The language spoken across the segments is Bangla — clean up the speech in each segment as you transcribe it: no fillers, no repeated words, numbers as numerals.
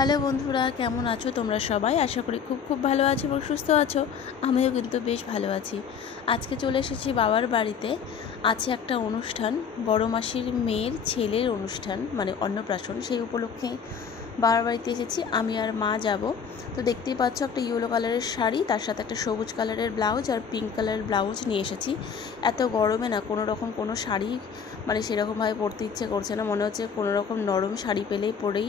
হ্যালো বন্ধুরা, কেমন আছো তোমরা সবাই? আশা করি খুব ভালো আছো এবং সুস্থ আছো। আমিও কিন্তু বেশ ভালো আছি। আজকে চলে এসেছি বাবার বাড়িতে। আছে একটা অনুষ্ঠান, বড় মাসির মেয়ের ছেলের অনুষ্ঠান, মানে অন্নপ্রাশন। সেই উপলক্ষে বাবার বাড়িতে এসেছি। আমি আর মা যাব। তো দেখতেই পাচ্ছ একটা ইয়েলো কালারের শাড়ি, তার সাথে একটা সবুজ কালারের ব্লাউজ আর পিঙ্ক কালারের ব্লাউজ নিয়ে এসেছি। এত গরমে না কোনো শাড়ি মানে সেরকমভাবে পরতে ইচ্ছে করছে না। মনে হচ্ছে কোনো রকম নরম শাড়ি পেলেই পরেই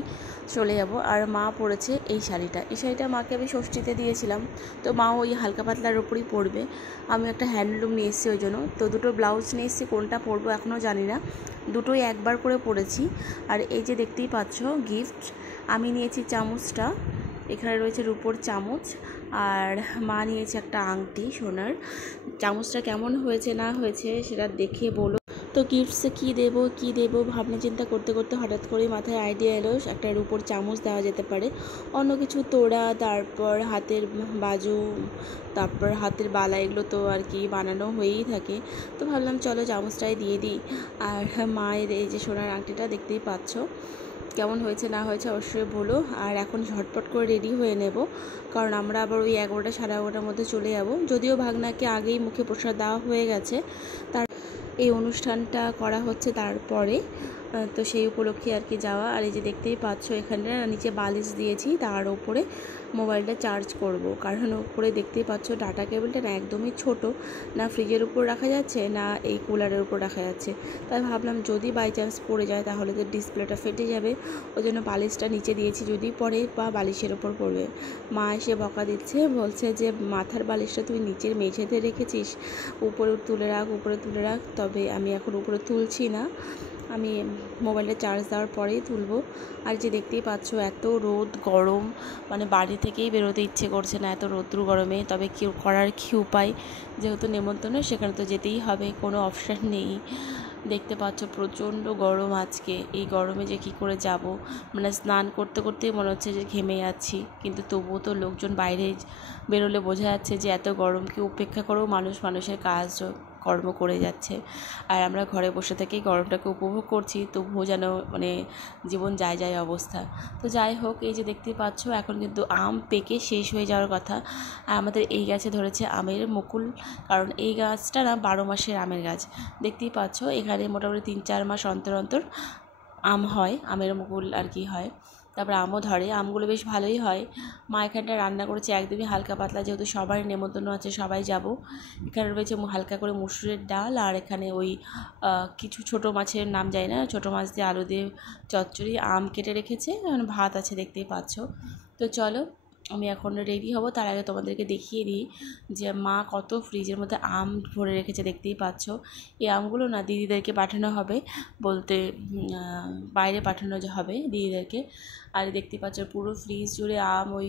চলে যাব। আর মা পরেছে এই শাড়িটা মাকে আমি ষষ্ঠীতে দিয়েছিলাম। তো মাও ওই হালকা পাতলার উপরই পরবে। আমি একটা হ্যান্ডলুম নিয়ে এসেছি ওই জন্য। তো দুটো ব্লাউজ নিয়ে এসেছি, কোনটা পরবো এখনও জানি না। দুটোই একবার করে পরেছি। আর এই যে দেখতেই পাচ্ছ গিফট, আমি নিয়েছি চামচটা। এখানে রয়েছে রূপোর চামচ। আর মা নিয়েছে একটা আংটি সোনার। চামচটা কেমন হয়েছে না হয়েছে সেটা দেখে বলো। তো গিফটসে কী দেবো ভাবনা চিন্তা করতে করতে হঠাৎ করেই মাথায় আইডিয়া এলো একটা রূপোর চামচ দেওয়া যেতে পারে। অন্য কিছু তোড়া, তারপর হাতের বাজু, তারপর হাতের বালা, এগুলো তো আর কি বানানো হয়েই থাকে। তো ভাবলাম চলো চামচটাই দিয়ে দিই। আর মায়ের এই যে সোনার আংটিটা দেখতেই পাচ্ছ, কেমন হয়েছে না হয়েছে অবশ্যই বলো। আর এখন ঝটপট করে রেডি হয়ে নেব, কারণ আমরা আবার ওই 11টা সাড়ে 11টার মধ্যে চলে যাব। যদিও ভাগনাকে আগেই মুখে প্রসাদ দেওয়া হয়ে গেছে, তার এই অনুষ্ঠানটা করা হচ্ছে তারপরে। তো সেই উপলক্ষে আর কি যাওয়া। আর এই যে দেখতেই পাচ্ছ এখানে নিচে বালিশ দিয়েছি, তার ওপরে মোবাইলটা চার্জ করব। কারণ উপরে দেখতেই পাচ্ছ ডাটা কেবলটা না একদমই ছোট, না ফ্রিজের উপর রাখা যাচ্ছে না এই কুলারের উপর রাখা যাচ্ছে। তাই ভাবলাম যদি বাই চান্স পড়ে যায় তাহলে তো ডিসপ্লেটা ফেটে যাবে। ওই জন্য বালিশটা নিচে দিয়েছি, যদি পড়ে বা বালিশের ওপর পড়বে। মা এসে বকা দিচ্ছে, বলছে যে মাথার বালিশটা তুই নিচের মেঝেতে রেখেছিস, উপরে তুলে রাখ। তবে আমি এখন উপরে তুলছি না, আমি মোবাইলটা চার্জ দেওয়ার পরেই তুলব। আর যে দেখতেই পাচ্ছ এত রোদ গরম, মানে বাড়ি থেকেই বেরোতে ইচ্ছে করছে না এত রৌদ্র গরমে। তবে কি উপায়, যেহেতু নেমন্তন্ন সেখানে তো যেতেই হবে, কোনো অপশান নেই। দেখতে পাচ্ছ প্রচণ্ড গরম আজকে। এই গরমে যে কি করে যাব, মানে স্নান করতে করতেই মনে হচ্ছে যে ঘেমে যাচ্ছি। কিন্তু তবুও তো লোকজন বাইরে বেরোলে বোঝা যাচ্ছে যে এত গরমকে উপেক্ষা করেও মানুষের কাজ কর্ম করে যাচ্ছে। আর আমরা ঘরে বসে থেকেই গরমটাকে উপভোগ করছি, তবুও যেন মানে জীবন যায় অবস্থা। তো যাই হোক, এই যে দেখতে পাচ্ছ এখন কিন্তু আম পেকে শেষ হয়ে যাওয়ার কথা। আর আমাদের এই গাছে ধরেছে আমের মুকুল, কারণ এই গাছটা না 12 মাসের আমের গাছ। দেখতেই পাচ্ছ এখানে মোটামুটি 3-4 মাস অন্তর অন্তর আম হয়, আমের মুকুল আর কি হয়। তারপর আমও ধরে, আমগুলো বেশ ভালোই হয়। মা এখানটা রান্না করেছে একদমই হালকা পাতলা, যেহেতু সবাই নেমন্তন্ন আছে, সবাই যাব। এখানে রয়েছে হালকা করে মসুরের ডাল, আর এখানে ওই কিছু ছোট মাছের নাম যায় না, ছোট মাছ দিয়ে আলু দিয়ে চচ্চড়ি, আম কেটে রেখেছে, ভাত আছে দেখতেই পাচ্ছ। তো চলো আমি এখন রেডি হব। তার আগে তোমাদেরকে দেখিয়ে দিই যে মা কত ফ্রিজের মধ্যে আম ভরে রেখেছে, দেখতেই পাচ্ছ। এই আমগুলো না দিদিদেরকে পাঠানো হবে, বলতে বাইরে পাঠানো হবে দিদিদেরকে। আর দেখতেই পাচ্ছ পুরো ফ্রিজ জুড়ে আম, ওই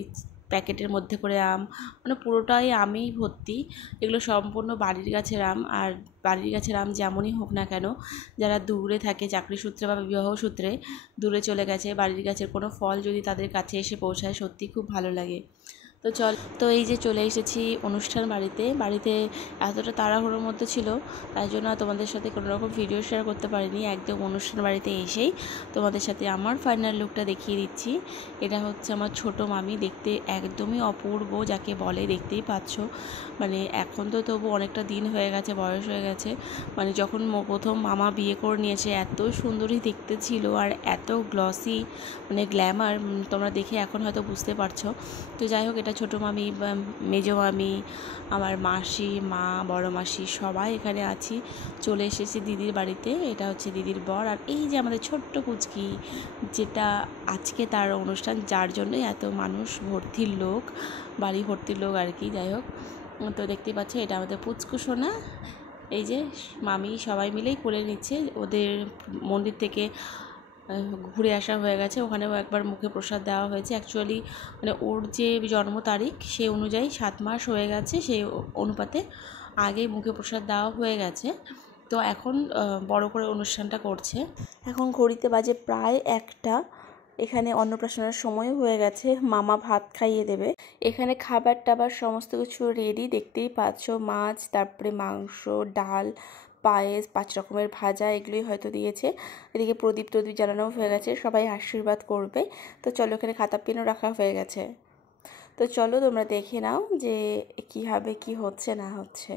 প্যাকেটের মধ্যে করে আম, মানে পুরোটাই আমেই ভর্তি। এগুলো সম্পূর্ণ বাড়ির গাছের আম। আর বাড়ির গাছের আম যেমনই হোক না কেন, যারা দূরে থাকে চাকরি সূত্রে বা বিবাহ সূত্রে দূরে চলে গেছে, বাড়ির গাছের কোনো ফল যদি তাদের কাছে এসে পৌঁছায় সত্যি খুব ভালো লাগে। তো এই যে চলে এসেছি অনুষ্ঠান বাড়িতে এতটা তাড়াহুড়োর মধ্যে ছিল, তাই জন্য তোমাদের সাথে কোনো রকম ভিডিও শেয়ার করতে পারিনি। একদম অনুষ্ঠান বাড়িতে এসেই তোমাদের সাথে আমার ফাইনাল লুকটা দেখিয়ে দিচ্ছি। এটা হচ্ছে আমার ছোট মামি, দেখতে একদমই অপূর্ব যাকে বলে, দেখতেই পাচ্ছ। মানে এখন তো তবু অনেকটা দিন হয়ে গেছে, বয়স হয়ে গেছে। মানে যখন প্রথম মামা বিয়ে করে নিয়েছে এত সুন্দরী দেখতে ছিল, আর এত গ্লসি, মানে গ্ল্যামার, তোমরা দেখে এখন হয়তো বুঝতে পারছো। তো যাই হোক, এটা ছোটো মামি, মেজো মামি, আমার মাসি, মা, বড় মাসি সবাই এখানে আছি। চলে এসেছি দিদির বাড়িতে, এটা হচ্ছে দিদির বর। আর এই যে আমাদের ছোট্ট কুচকি, যেটা আজকে তার অনুষ্ঠান, যার জন্যই এত মানুষ ভর্তির লোক, বাড়ি ভর্তির লোক আর কি। যাই হোক, তো দেখতেই পাচ্ছ এটা আমাদের পুচকু সোনা। এই যে মামি সবাই মিলেই কোলে নিচ্ছে, ওদের মন্দির থেকে ঘুরে আসা হয়ে গেছে, ওখানেও একবার মুখে প্রসাদ দেওয়া হয়েছে। অ্যাকচুয়ালি মানে ওর যে জন্ম তারিখ সেই অনুযায়ী 7 মাস হয়ে গেছে, সেই অনুপাতে আগেই মুখে প্রসাদ দেওয়া হয়ে গেছে। তো এখন বড় করে অনুষ্ঠানটা করছে। এখন ঘড়িতে বাজে প্রায় 1টা। এখানে অন্নপ্রাশনের সময় হয়ে গেছে, মামা ভাত খাইয়ে দেবে। এখানে খাবার টাবার সমস্ত কিছু রেডি, দেখতেই পাচ্ছ। মাছ, তারপরে মাংস, ডাল, পায়েস, 5 রকমের ভাজা, এগুলোই হয়তো দিয়েছে। এদিকে প্রদীপ জ্বালানো হয়ে গেছে, সবাই আশীর্বাদ করবে। তো চলো, এখানে খাতা পেনও রাখা হয়ে গেছে। তো চলো তোমরা দেখে নাও যে কীভাবে কি হচ্ছে না হচ্ছে।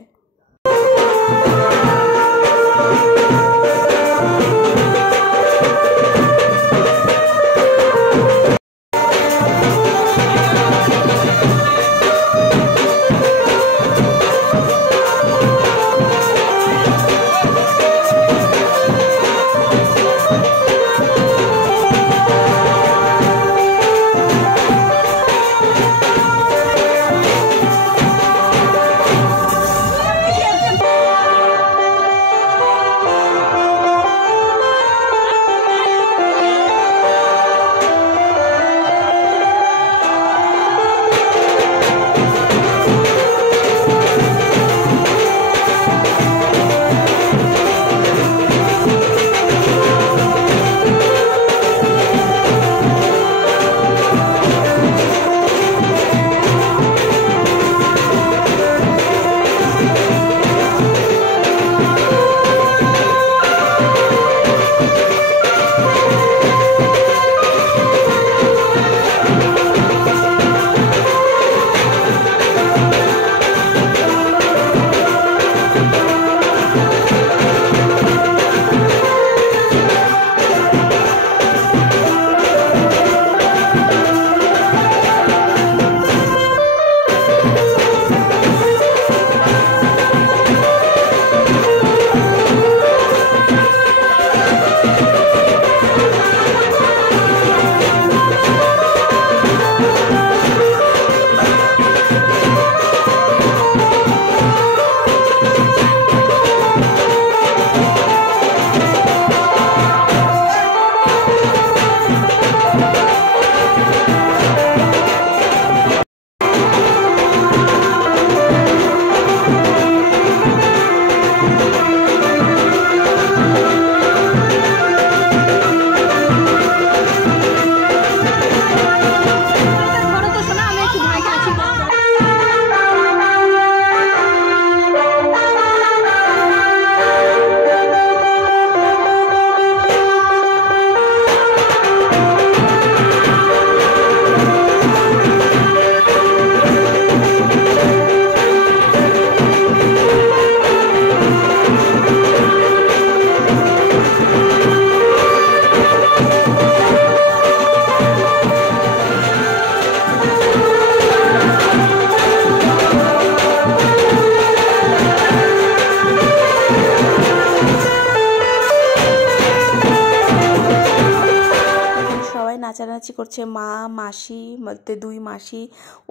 নাচানাচি করছে, মা, মাসি, মধ্যে 2 মাসি,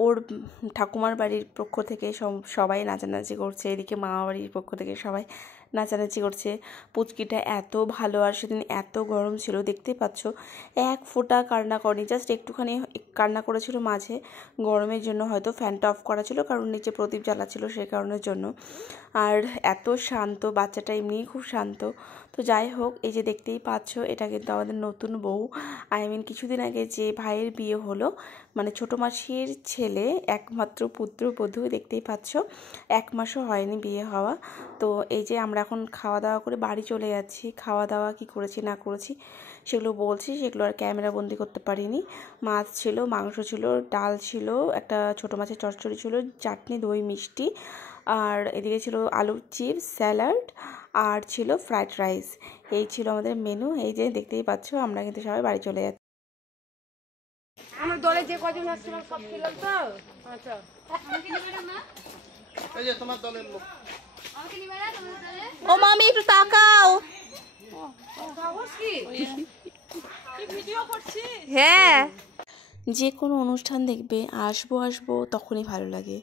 ওর ঠাকুমার বাড়ির পক্ষ থেকে সবাই নাচানাচি করছে, এদিকে মামা বাড়ির পক্ষ থেকে সবাই নাচানাচি করছে। পুচকিটা এত ভালো, আর সেদিন এত গরম ছিল দেখতেই পাচ্ছ, এক ফোঁটা কান্না করেনি, জাস্ট একটুখানি কান্না করেছিল মাঝে, গরমের জন্য হয়তো ফ্যানটা অফ করা ছিল, কারণ নিচে প্রদীপ জ্বালাচ্ছিল সেই কারণের জন্য। আর এত শান্ত বাচ্চাটা, এমনিই খুব শান্ত। তো যাই হোক, এই যে দেখতেই পাচ্ছ, এটা কিন্তু আমাদের নতুন বউ। কিছুদিন আগে যে ভাইয়ের বিয়ে হলো, মানে ছোটো মাসির ছেলে, একমাত্র পুত্রবধূ, দেখতেই পাচ্ছ 1 মাসও হয়নি বিয়ে হওয়া। তো এই যে আমরা এখন খাওয়া দাওয়া করে বাড়ি চলে যাচ্ছি। খাওয়া দাওয়া কি করেছি না করেছি সেগুলো বলছি, সেগুলো আর ক্যামেরা বন্দি করতে পারিনি। মাছ ছিল, মাংস ছিল, ডাল ছিল, একটা ছোটো মাছের চচ্চড়ি ছিল, চাটনি, দই, মিষ্টি, আর এদিকে ছিল আলুর চিপস, স্যালাড, আর ছিল ফ্রাইড রাইস। এই ছিল আমাদের মেনু। এই যে দেখতেই পাচ্ছ, আমরা কিন্তু সবাই বাড়ি চলে যাচ্ছি। আমার দলে যে কজন আসছে সব খেলাম তো। আচ্ছা, আমাকে নিবে না মা? এই যে তোমার দলের লোক। আমাকে নিবে না তোমার দলে? ও মামি একটু তাকাও। সাহস কি? কি ভিডিও করছিস? হ্যাঁ, যে কোনো অনুষ্ঠান দেখবে আসবো তখনই ভালো লাগে।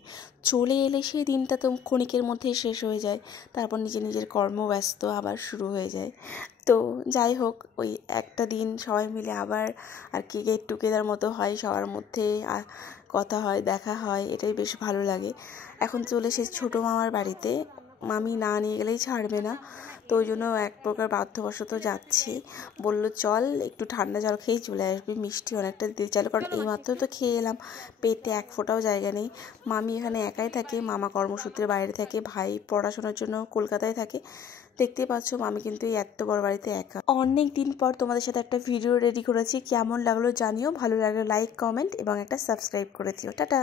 চলে এলে সেই দিনটা তো ক্ষণিকের মধ্যেই শেষ হয়ে যায়, তারপর নিজের কর্মব্যস্ত আবার শুরু হয়ে যায়। তো যাই হোক, ওই একটা দিন সবাই মিলে আবার আর কি গেট টুগেদার মতো হয়, সবার মধ্যে কথা হয়, দেখা হয়, এটাই বেশ ভালো লাগে। এখন চলে এসেছি ছোটো মামার বাড়িতে, মামি না নিয়ে গেলেই ছাড়বে না, তো ওই জন্য এক প্রকার বাধ্যবশত যাচ্ছি। বলল চল, একটু ঠান্ডা জল খেয়েই চলে আসবি, মিষ্টি অনেকটা দিতে চাইলো, কারণ এইমাত্র তো খেয়ে এলাম, পেটে এক ফোঁটাও জায়গা নেই। মামি এখানে একাই থাকে, মামা কর্মসূত্রে বাইরে থাকে, ভাই পড়াশোনার জন্য কলকাতায় থাকে। দেখতেই পাচ্ছ আমি কিন্তু এই এত বড় বাড়িতে একা। অনেক দিন পর তোমাদের সাথে একটা ভিডিও রেডি করেছি, কেমন লাগলো জানিও, ভালো লাগলে লাইক কমেন্ট এবং একটা সাবস্ক্রাইব করে দিও। টাটা।